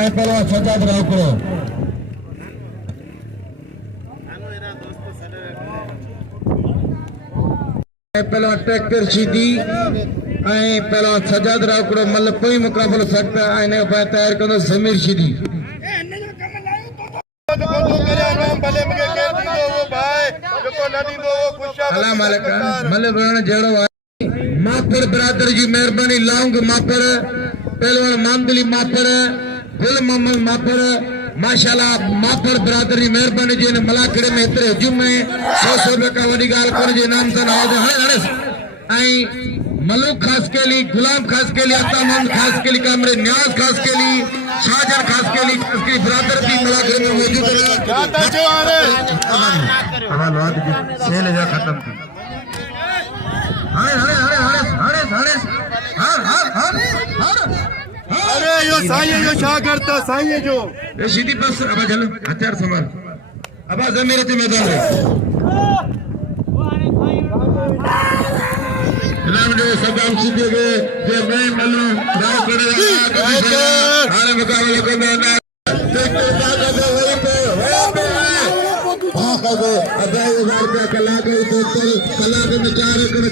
पहलवान सजाद रावकड़ो पहलवान ट्रैक्टर शीदी पहलवान सजाद रावकड़ो मतलब कोई मुकाबलो सकता है इन्हें तैयार करो समीर शीदी अल्लाह मालिका मतलब जड़ो माफड़ बरादर जी मेहरबानी लाऊंग माफड़ पहलवान मामदली माफड़ गुल मोहम्मद माफड़ माशाल्लाह माफड़ बरादर जी मेहरबानी जी ने मलाखड़े में इतरे हुजूम में 100 रुपए का वडी गाल कोन जे नाम से नाव हणस आई मलूक खासकेली गुलाम खासकेली अता मोहम्मद खासकेली कामरे न्याज खासकेली शाहजहां खासकेली की बरादर भी मलाखड़े में मौजूद है जाता जो आरे हवा लौट की सेल जा खत्म थी अरे यो साईं जो छा करता साईं जो ये सीधी बस अब चल हथियार संभाल अब जमीर ते मैदान है नाम जो सदाम सीधे के जे मैं मल्लू राव करे हारे मुकाबले को मैं देखते जागा दे वही पे हां का अदाई रुपया कला के बोतल कला के विचार कर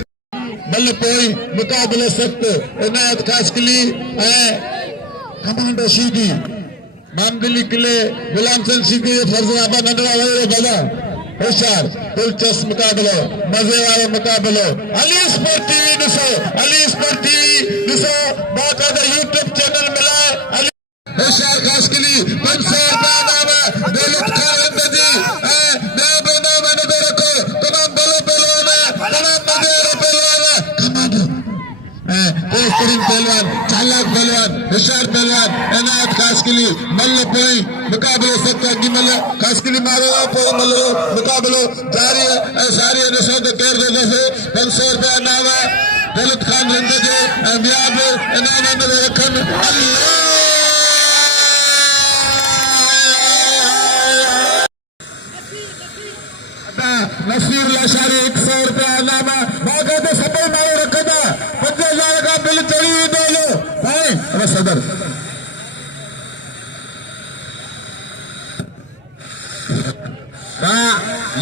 बल कोई मुकाबले सख्त इनायत खासकली है कमांडो शीदी मामदली किले गुलाम सन शीदी फरजाबाद नंदवा वाले बजा होशियार दिलचस्प मुकाबलो मजे वाला मुकाबलो अली स्पोर्ट टीवी दिसो बाकायदा यूट्यूब चैनल मिला अली होशियार खासकली 500 रुपया नाम दौलत खान जी मैं बना मैंने दे रखो तमाम बोलो पहलवान तमाम मजे पहलवान कमांडो बेहतरीन पहलवान चालाक पहलवान होशियार पहलवान इनायत खासकली मल्ल पोई मुकाबले सकता कि मल्ल खासकली मारो पोई मल्ल मुकाबलो जारी है सारी नशों के पैर दे से 500 रुपया नाम दौलत खान रंग जो अमियाब इनाम में रखन अल्लाह नसीर लाशारी 100 रुपया नाम बागा तो सब नाम रखदा 50,000 का बिल चढ़ी दो लो भाई अब सदर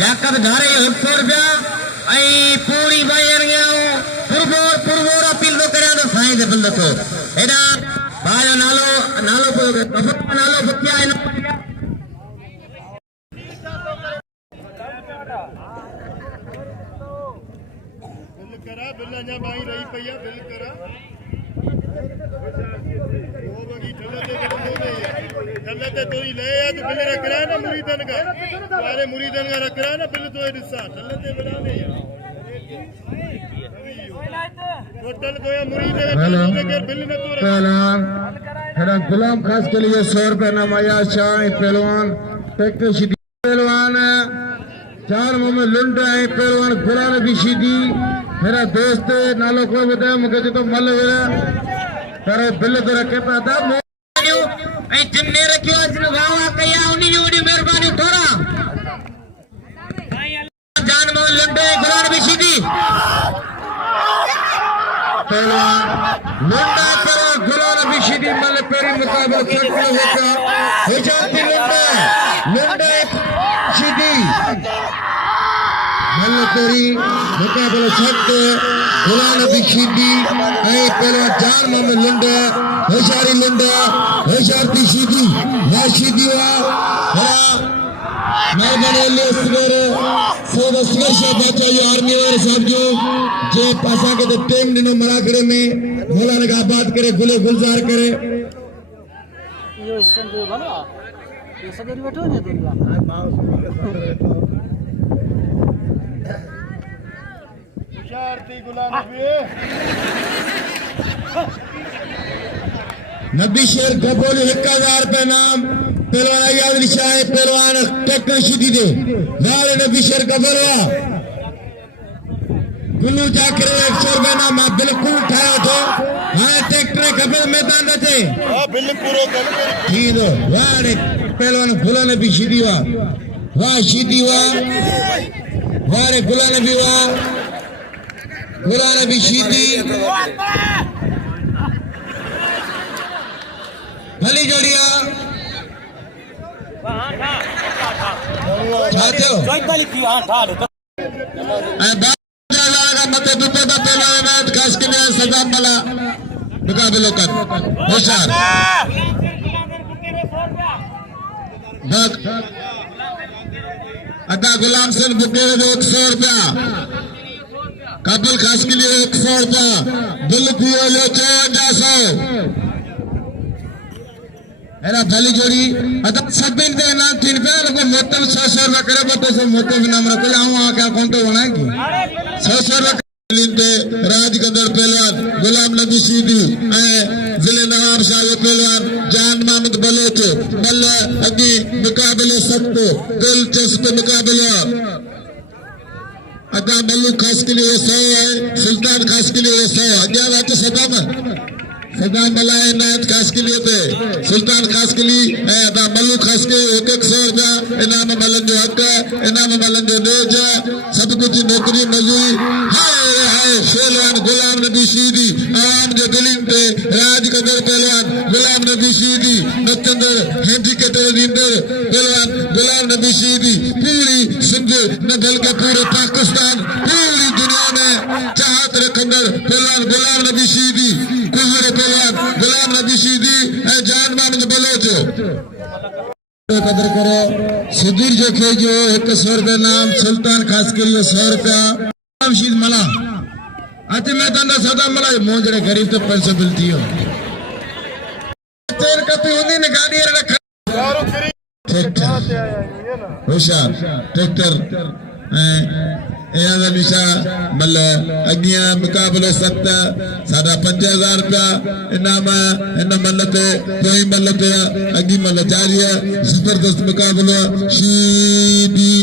याकत घरे 100 रुपया आई पूरी बायर गयो पुरबोर अपील तो करया तो साईं दे बंद तो एडा भाई नालो बतिया इन करा बिल्ला जा भाई रही पया बिल करा वो बगी ठल्ले तो ही ले या तो बिल रख रहा है ना मुरीदन का सारे मुरीदन का रख रहा है ना बिल तो दिसा ठल्ले ते बना नहीं टोटल तो या मुरीद है के बिल में तो पहलवान हरा गुलाम खास के लिए 100 रुपए नमाया शाह पहलवान ट्रैक्टर शीदी पहलवान चार मोहम्मद लुंड है पहलवान गुलाम नबी शीदी मेरा दोस्त नालो को बताया मुझे तो मल वेरा करे बिल तो रखे पाता ए जिन्ने रखियो अजन वावा कया उनी जोड़ी मेहरबानी थोड़ा जान मोहम्मद लुंड गुलाम नबी शीदी पहलवान लुंडा करो गुलाम नबी शीदी मल पेरी मुकाबला सकते होगा हो जाती लुंडा शीदी मल पेरी मुकाबला सकते गुलाम नबी शीदी ऐ पहलवान जान मोहम्मद लुंड होशियारी लुंड होशियार दी शीदी वा शीदी वा मेहरबानी अल्लाह सवेरे सेवा संघर्ष बचाई आर्मी वाले साहब जो जे पासा के तो टेम दिनों मलाखड़े में मौलाना का बात करे गुले गुलजार करे यो स्टैंड पे बना ये सब बैठो ने तो हुशारती गुलाम नबी शेर गबोल 1000 रुपए नाम पहलवान आयाद शाह पहलवान ट्रैक्टर शीदी दे लाल नबी शेर गबोलवा गुल्लू जाकर 100 रुपए नाम बिल्कुल ठाया तो हां ट्रैक्टर गबल मैदान रचे हां बिल पूरो कर ठीक है वाह पहलवान गुलाम नबी शीदी वाह शीदी वाह गुलाम नबी गुलाम नबी शीदी भली जोड़िया चाहते हो मत दुपदा पहलवान खासकली सदाम मला मुकाबलो कर होशियार अदा गुलाम सिंह बुके 100 रुपया काबुल खासकली 100 रुपया दिल पियो लो 5400 एरा भली जोड़ी अदा सबिन दे ना 3 रुपया लोग मोतम 100 रुपया करे बतो सब मोतम नाम रखो आऊं आ क्या अकाउंट बनाएगी 100 रुपया राज कदर पहलवान गुलाम नबी शीदी जिले नवाब शाह पहलवान जान मोहम्मद बलोच मल अगी मुकाबले सख्त दिलचस्प मुकाबला अदा मल्लू खास के लिए 100 है सुल्तान खास के लिए 100 अग्या बात सदाम मलाई नायत खास के लिए थे सुल्तान खास के लिए अदा मल्लू खास के 100 रुपया इनाम मलन जो हक इनाम मलन जो नेज सब कुछ नौकरी मजूरी हाय पहलवान गुलाम नबी शीदी आवाम के दिलिन पे राज कदर पहलवान गुलाम नबी शीदी नचंदर हैंडीकेटर दींदर पहलवान गुलाम नबी शीदी पूरी सिंध न बल्कि पूरे पाकिस्तान पूरी दुनिया में चाहत रखंदर पहलवान गुलाम नबी शीदी कुहर पहलवान गुलाम नबी शीदी जान मोहम्मद बलोच कदर करो सुधीर जो खेजो 100 रुपया नाम सुल्तान खास के लिए 100 रुपया शीद मला आते मैं तंदा सदा मला मोजड़े गरीब तो पैसा मिलती हो तेर कपी होनी ने गाड़ी रख होशियार ट्रैक्टर एना निशा मल अगिया मुकाबले 7 सादा 5000 रुपया इनाम इन मलते कोई मलते अगी मल जारिया जबरदस्त मुकाबला शीदी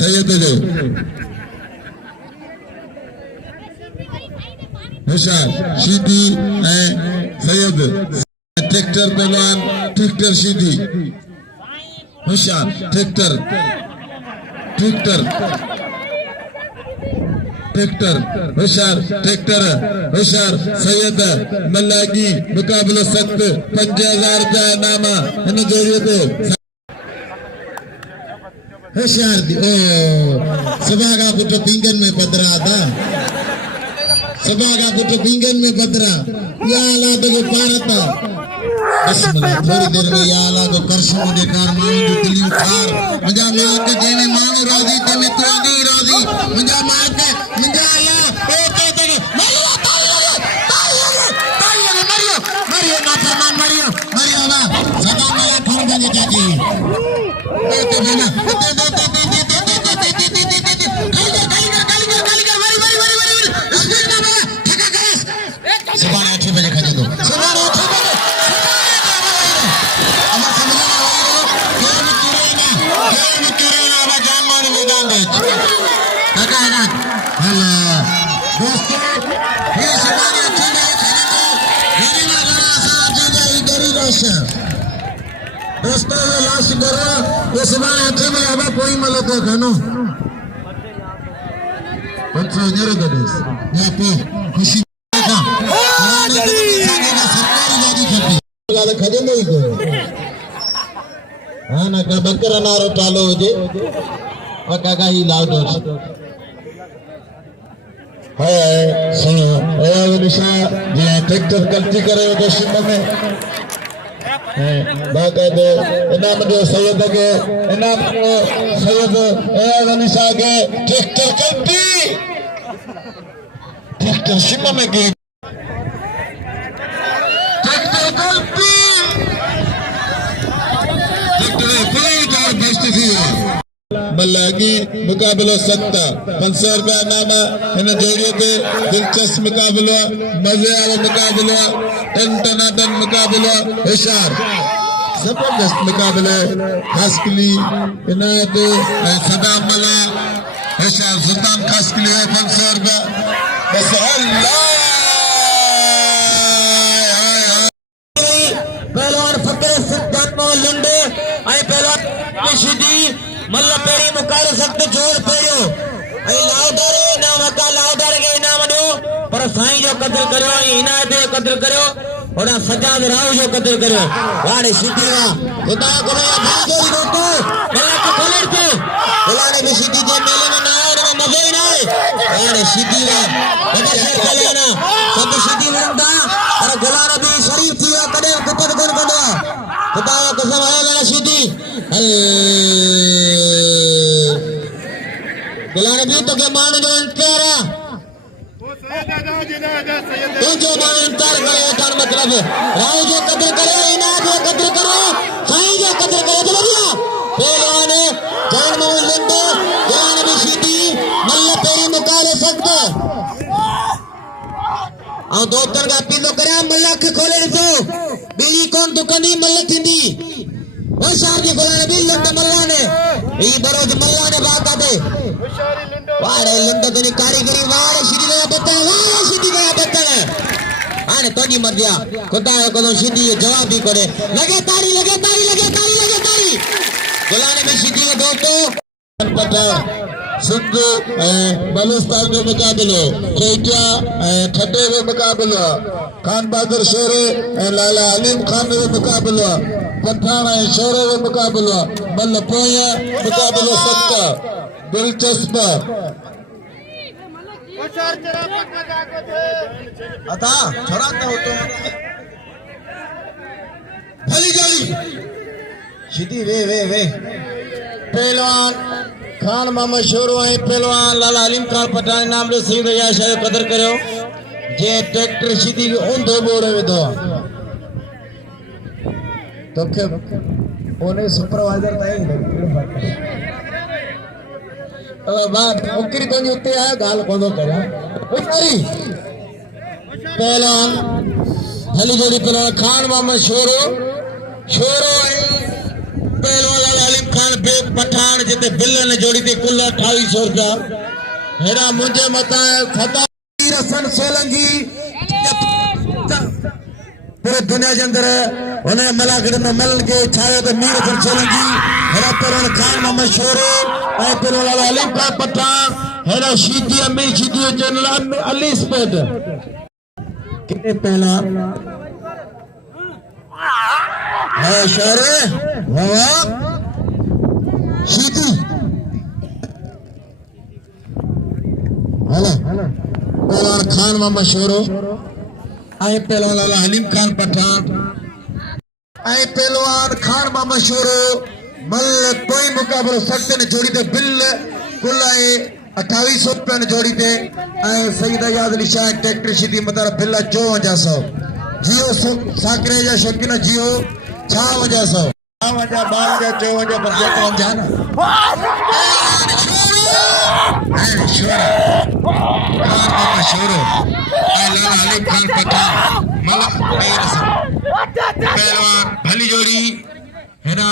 सैयद जो होशियार शीदी सैयद ट्रैक्टर पहलवान ट्रैक्टर शीदी होशियार ट्रैक्टर होशियार ट्रैक्टर होशियार सैयद मल्लागी मुकाबला सख्त 5000 रुपया इनाम इन जोड़िए को होशियार दी ओ सुबह का पुट पिंगन में पदरा था सुबह का पुट पिंगन में पदरा या अल्लाह तो पारता बिस्मिल्लाह थोड़ी देर में या अल्लाह को करशम देकार मानू जो दिली उखार मुझा मां के जेने मानू राजी ते में तू नहीं राजी मुझा मां के मुझा अल्लाह ए ते मरियो ना फरमान मरियो ना सदा मेरा फोन बने जाती ए ते बिना सुबह 8 बजे खा दो सुबह 8 बजे दोस्तों लास्ट करो ये सुबह 8 में अब कोई मलो को खानो बच्चों जरूर दो ये पे खुशी का सरकारी गाड़ी खपी गाड़ी खजे नहीं को हां ना का बकरा नारो टालो जे और काका ही लाल दो है सुनो ए निशा जे ट्रैक्टर गलती करे तो शिप में बाकायदे इनाम जो सैयद के इनाम को सैयद ए निशा के ट्रैक्टर गलती ट्रैक्टर शिप में के ट्रैक्टर गलती ट्रैक्टर कोई और बेस्ट थी मल्लागी मुकाबला 500 रुपया इनाम इन जोड़ियों के दिलचस्प मुकाबला मजे वाला मुकाबला टन मुकाबला होशियार जबरदस्त मुकाबले खासकली इनायत सदाम मला होशियार सुल्तान खासकली 500 रुपया बस अल्लाह पहलवान फकर सिद्धांत लुंड आई पहलवान शीदी मल्ल पेरी मुकाबले सख्त जोड़ पेरियो ऐ लाउदारे ना वका लाउदार के इनाम दो पर साईं जो कदर करियो इनायत जो कदर करियो ओड़ा सजाद राव जो कदर करो वाड़े सीधी वा खुदा को भाई जो रोको मेला को खोले तो बुलाने में सीधी जे मेले में ना आए ना मजे ही ना आए वाड़े सीधी वा कदे से चले ना सब सीधी वंदा और गुलाना भी शरीफ थी वा कदे कुपद कोन कदो खुदा को सब आया ना सीधी गुलाना भी तो के मान जो इंतरा तो जो मान इंतजार करे जान मतलब राव जो कदर करे इना जो कदर करो साईं जो कदर करे तो लगिया पहलवान जान मोहम्मद लंड जान भी सीधी मल्ल पेरी मुकाबले सकता आ दो तर का पीलो करे मल्लख खोले तो बीड़ी कौन दुकानी मल्ल थींदी ओ शाह जी गुलाना भी लंड मल्लाने ई बरोज मल्लाने बात आते वाड़े लंड तो कारीगरी वाड़े सीधी गया बता आने तोनी मर्दिया खुदा को सीधी जवाब भी करे लगे तारी गुलाने में सीधी के दोस्तों पता सिंधु बलुस्तान में मुकाबलो केटिया ठटे में मुकाबलो खान बहादुर शेरे लाला अलीम खान में मुकाबलो पठान शोरो में मुकाबलो मल्ल पोया मुकाबलो सत्ता दिलचस्प अता छोड़ाता हो तो भली गली सीधी वे पहलवान खान मोहम्मद शोरो है पहलवान लाला अलीम खान पठान नाम रे सिंह या शायद कदर करो जे ट्रैक्टर सीधी ऊंधो बोरे में दो तो के ओने सुपरवाइजर नहीं बात मुकरी तो नहीं होते है गाल कोदो करा उतारी पहलवान भली जोड़ी पहलवान खान मोहम्मद शोरो पहलवान लाला अलीम खान बेग पठान जिते बिल ने जोड़ी थी कुल 2800 रुपया हेरा मुझे मता खता hassan solangi पूरे दुनिया के अंदर उन्हें मलाखड़ में मलन के छायो तो मीर hassan solangi हेरा पहलवान खान मोहम्मद शोरो आई पहलवान लाला अलीम खान पठान हेरा शीदी अम्मी शीदी चैनल अली स्पेड कितने पहला है शोरे वाह शीदी हेलो पहलवान खान मोहम्मद शोरो आई पहलवान लाला अलीम खान पठान आई पहलवान खान मोहम्मद शोरो मल कोई मुकाबलो सख्त ने जोड़ी ते बिल कुल आए 2800 रुपया ने जोड़ी ते सईद आजाद अली शाह ट्रैक्टर सीधी मतलब बिल 5400 जियो साकरे जा शौकीन जियो 5600 52 54 पर जेको वंजा ना शोरो लाला अलीम खान पठान पहलवान भली जोड़ी है ना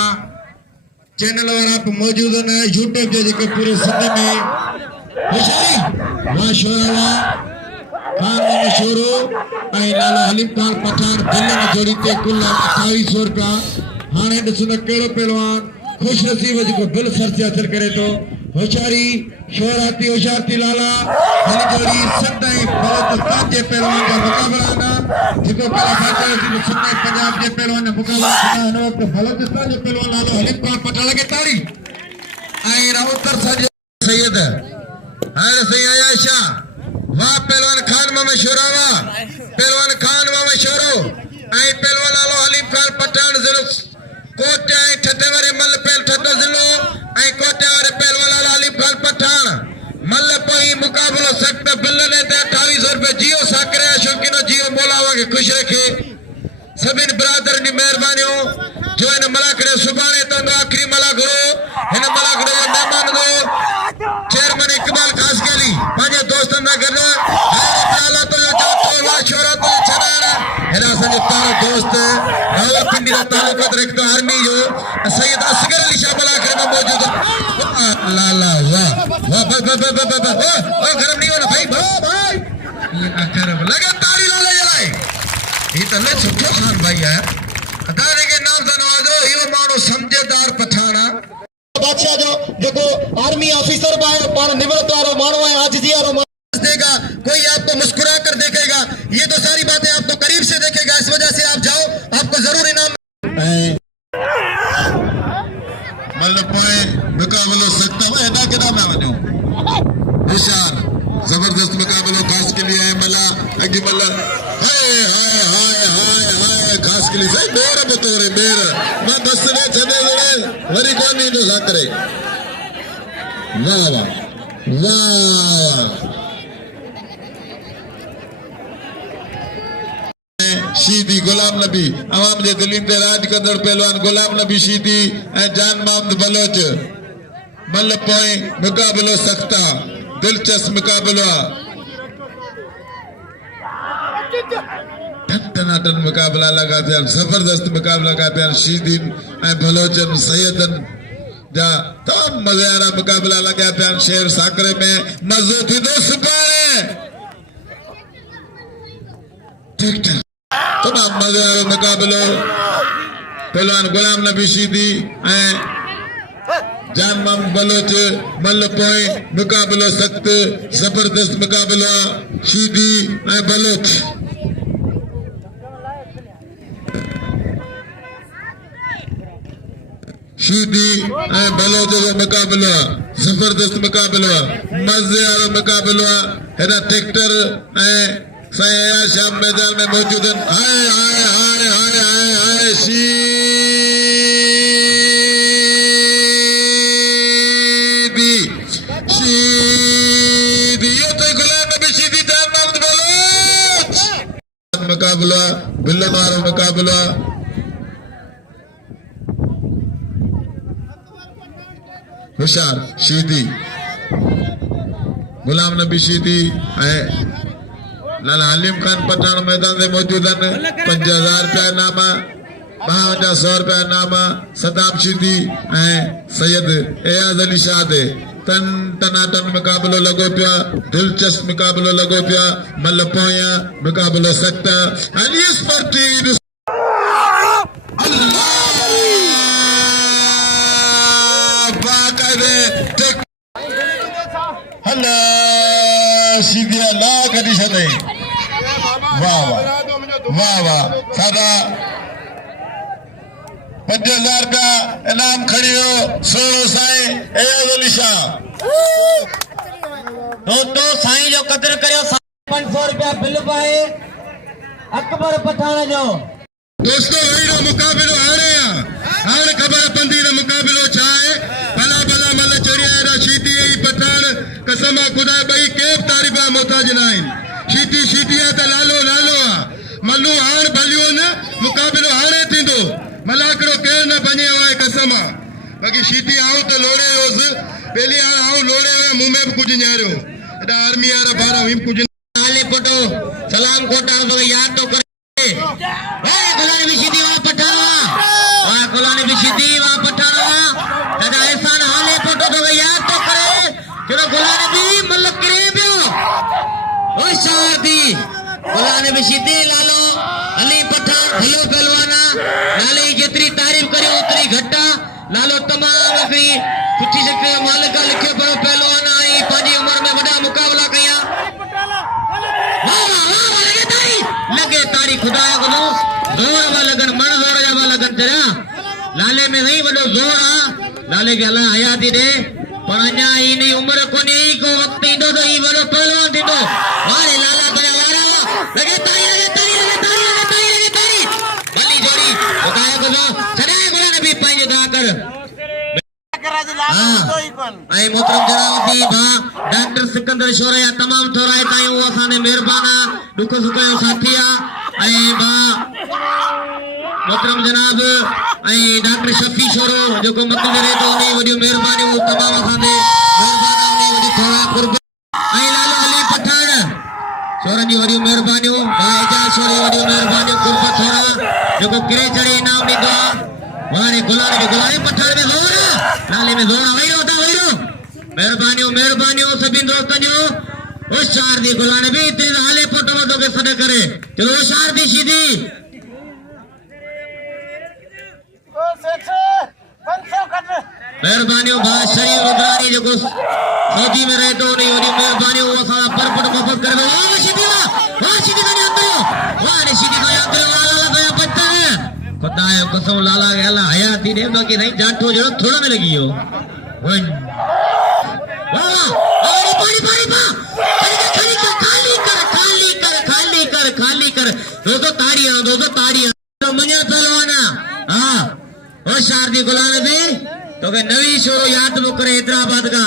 चैनल वाला मौजूद है यूट्यूब जे पूरे सिंध में होशियारी शोरा खान मोहम्मद शोरो लाला अलीम खान पठान दिल्ली में जोड़ी ते कुल 2800 रुपया हाणे ॾिसो त कहिड़ो पहलवान खुश नसीब जेको बिल सर्च हासिल करे तो होशियारी होशियारती लाला भली जोड़ी सदाई बलोचिस्तान के पहलवान का मुकाबला ना जेको कला सदाई पंजाब के पहलवान ने मुकाबला किया है बलोचिस्तान के पहलवान लाला अलीम खान पठान लगे तारी आई राउतर सज सैयद हाय सही आयशा वाह पहलवान खान मोहम्मद शोरो वाह पहलवान खान मोहम्मद शोरो आई पहलवान लाला अलीम खान पठान जिलो कोटे आई ठटे वाले मल पहल ठटे जिलो आई कोटे वाले पहलवान लाला अलीम खान पठान मल पई मुकाबलो सख्त बिल ने 2800 रुपए जियो साकरे शौकीनो जियो मोलावा के खुश रखे सबिन ब्रादर नी मेहरबानियों जो इन मलाखड़े सुभाणे तो आखिरी मलाखड़ो इन मलाखड़े जो मेहमान दो चेयरमैन इकबाल खासकेली पांचे दोस्तन ना गड लाला तो जो वा शोरा तो छनाना हेरा संजो तारो दोस्त रावलपिंडी का तालुका रखतो आर्मी जो सैयद असगर अली शाह मलाखड़े में मौजूद लाला वाह ओ गरम नहीं होना भाई ये गरम लगा ताली लाला जलाए ये तो ले सुठो खान भाई है अदारे के नाम से नवाजो यो मानो समझदार पठाना बादशाह जो आर्मी ऑफिसर पान निवृत्त वालो मानो है आज जी देगा कोई आपको मुस्कुरा कर देखेगा ये तो सारी बातें आपको करीब से देखेगा इस वजह से अगी मल्ला हाय हाय हाय हाय हाय खासकली से मेरा बतोरे मेरा मैं बस ने छदे वरी कोनी तो साकरे वाह वाह वाह शीदी गुलाम नबी अवाम जे दिलिन ते राज कंदड़ पहलवान गुलाम नबी शीदी जान मोहम्मद बलोच मल पोए मुकाबलो सख्ता दिलचस्प मुकाबलो टनाटन मुकाबला लगा पिया जबरदस्त मुकाबला लगा पिया शीदी बलोचन सैयदन जा तमाम मज़ेदार मुकाबला लगा पिया शेर साकरे में मज़ो थी दो सुपाए तमाम मज़ेदार मुकाबलो पहलवान गुलाम नबी शीदी जान मोहम्मद बलोच मल पोए मुकाबलो सख्त जबरदस्त मुकाबला शीदी बलोच शीदी बलोच जो मुकाबला जबरदस्त मुकाबला मज़ेदार मुकाबला हेरा ट्रैक्टर सया शाम मैदान में मौजूद हैं हाय हाय हाय हाय हाय हाय शीदी शीदी ये तो गुलाम नबी शीदी जान मोहम्मद बलोच मुकाबला बिल्ला मारो मुकाबला होशियार शीदी गुलाम नबी शीदी लाला हलीम खान पठान मैदान से मौजूद हैं 5000 रुपया इनामा 5200 रुपया इनामा सदाब शीदी सैयद एयाज अली शाह दे तन टनाटन मुकाबलो लगो पिया दिलचस्प मुकाबलो लगो पिया मल पोया मुकाबलो सख्ता अली स्पर्टी हल्ला सीधी ला कदी छदे वाह वाह वाह वाह सादा 5000 रुपया इनाम खड़ियो सोरो साईं एयाज अली शाह दोस्तों साईं जो कदर करियो 500 रुपया बिल पाए अकबर पठान जो दोस्तों वही मुकाबलो हाणे हाणे खबर पंदी रो मुकाबलो छाए भला भला मल चढ़िया शीती पठान कसम खुदा बई केब तारीफा मोहताज नाइन शीती शीती त लालो लालो मल्लू हाण भलियो न मुकाबलो हाणे थींदो मलाखड़ो केर न बने हुआ कसम बाकी शीती आऊं तो लोड़े रोज पहली हाण आऊं लोड़े मुंह में कुछ न्यारो एडा आर्मी यार बारा हिम कुछ हाले फोटो सलाम कोटार तो याद तो करे ए गुलाने भी शीती वा पठावा वा गुलाने भी शीती वा पठावा दादा एहसान हाले फोटो तो याद तो करे चलो गुलाने भी मल करे पियो ओ शादी गुलाने भी शीती लालो अली पठान भलो पहलवाना नाले जेतरी तारीफ करे उतरी घटा लालो तमाम अपनी सुठी शक्ति मालिक लिखे पर पहलवाना आई पाजी उम्र में बड़ा मुकाबला किया लगे तारी खुदाया को जोर वा लगन मन जोर जा वा लगन तेरा लाले में नहीं बड़ो जोर आ लाले के अल्लाह हयाती दे पर अन्या ई नहीं उम्र को नहीं को वक्त इंदो तो ई बड़ो पहलवान दीदो वारे लाला तेरा लारा लगे तारी भली जोड़ी खुदाया को सदाए बड़ा नबी पाई दा कर आई मोहतरम जनावती भा डॉक्टर सिकंदर शोरे या तमाम थोराए ताई वो असाने मेहरबाना दुख सुख जो साथिया आई भा मोहतरम जनाब आई डॉक्टर शफी शोरो जो को मत करे तो नहीं वडी मेहरबानी वो तमाम असाने मेहरबाना नहीं वडी थोड़ा कुर्बान आई लालो अली पठान शोरन जी वडी मेहरबानी भा एजाज शोरे वडी मेहरबानी कुर्बान थोड़ा जो को किरे चढ़े इनाम दीदो वारे गुलाने पठान में जोर नाले में जोर वही होता मेहरबानी सभी दोस्तों जो ओ शार दी गुलाने भी इतने हाले फोटो वोटो के सदे करे चलो ओ शार दी सीधी मेहरबानी भाई शरीफ रुद्रानी जो फौजी में रहते हो नहीं होनी मेहरबानी वो सारा परपट मफत कर दो वाह सीधी तो अंदर वाह ने सीधी तो अंदर लाला तो बच्चा है खुदा है कसम लाला के अल्लाह हयाती दे तो कि नहीं जाटो जो थोड़ा में लगी हो वन वाह अरे पानी पा खाली कर दोस्तों ताड़ियां दोस्तों ताड़ियां तो मंजर पहलवाना हां होशियार दी गुलाम नबी तो के नवी शोरो याद मुकरे हैदराबाद का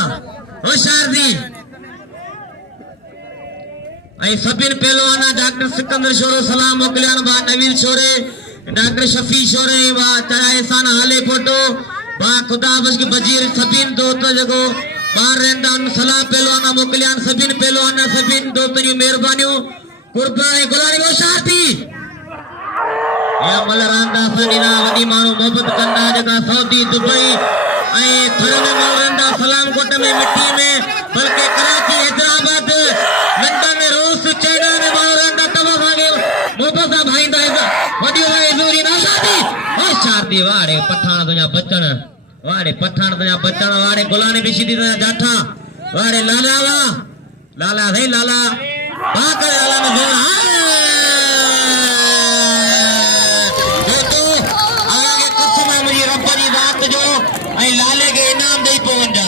होशियार दी आई सबिन पहलवाना डॉक्टर सिकंदर शोरो सलाम मोकलियान बा नवील शोरे डॉक्टर शफी शोरे बा चराए सान हाले फोटो बा खुदा बस की बजीर सबिन दोस्त जगो बाहर रहंदा उन सलाम पहलवाना मोकलियान सबिन पहलवाना सबिन दोस्तन जी मेहरबानियों कुर्बानी गुलानी होशियार थी या मलरांदा सनीना वडी मानो मोहब्बत कंदा जका सऊदी दुबई ऐ थड़ में मलरांदा सलाम कोट में मिट्टी में बल्कि कराची हैदराबाद लंदन में रूस चाइना में मलरांदा तवा भागे मोहब्बत सा भाईंदा है वडी भाई जूरी ना शादी ओ शादी वाड़े पठान दुनिया बचन वाड़े पठान दुनिया बचन वाड़े गुलानी बिशीदी दुनिया जाठा वाड़े लाला वा लाला रे लाला बाकर लाला में जोर लाले के इनाम दे पवंजा।